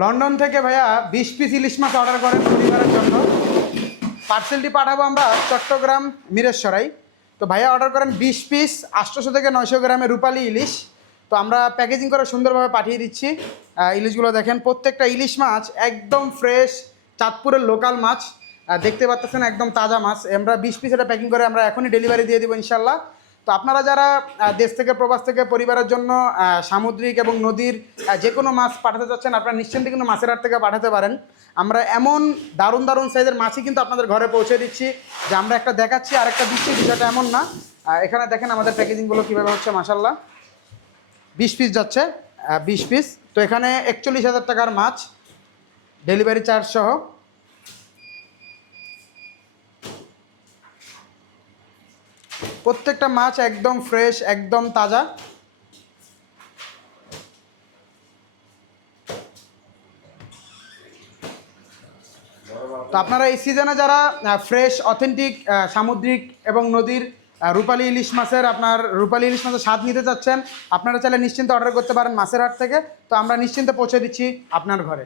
London থেকে ভাইয়া 20 piece ইলিশ মাছ order করেন পরিবারের জন্য। পার্সেলটি পাঠাবো আমরা চট্টগ্রাম মিরেশ্বরাই। তো ভাইয়া অর্ডার করেন 20 পিস 800 থেকে 900 গ্রামের রূপালী ইলিশ। তো আমরা প্যাকেজিং করে সুন্দরভাবে পাঠিয়ে দিচ্ছি। ইলিশগুলো দেখেন, প্রত্যেকটা ইলিশ মাছ একদম ফ্রেশ, চাঁদপুরের লোকাল মাছ। দেখতে পাচ্ছেন একদম তাজা মাছ। আমরা 20 পিস এটা প্যাকিং করে আমরা এখনই ডেলিভারি দিয়ে দেবো ইনশাল্লাহ। তো আপনারা যারা দেশ থেকে প্রবাস থেকে পরিবারের জন্য সামুদ্রিক এবং নদীর যে কোনো মাছ পাঠাতে চাচ্ছেন, আপনারা নিশ্চিন্তে কিন্তু মাছের হাট থেকে পাঠাতে পারেন। আমরা এমন দারুণ দারুণ সাইজের মাছই কিন্তু আপনাদের ঘরে পৌঁছে দিচ্ছি, যে আমরা একটা দেখাচ্ছি আর একটা দিচ্ছি, বিষয়টা এমন না। এখানে দেখেন আমাদের প্যাকেজিংগুলো কীভাবে হচ্ছে, মাসাল্লাহ 20 পিস যাচ্ছে, 20 পিস। তো এখানে 41,000 টাকার মাছ, ডেলিভারি চার্জ সহ। প্রত্যেকটা মাছ একদম ফ্রেশ, একদম তাজা। তো আপনারা এই সিজনে যারা ফ্রেশ অথেন্টিক সামুদ্রিক এবং নদীর রূপালী ইলিশ মাছের স্বাদ নিতে চাচ্ছেন, আপনারা চাইলে নিশ্চিন্তে অর্ডার করতে পারেন মাছের হাট থেকে। তো আমরা নিশ্চিন্তে পৌঁছে দিচ্ছি আপনার ঘরে।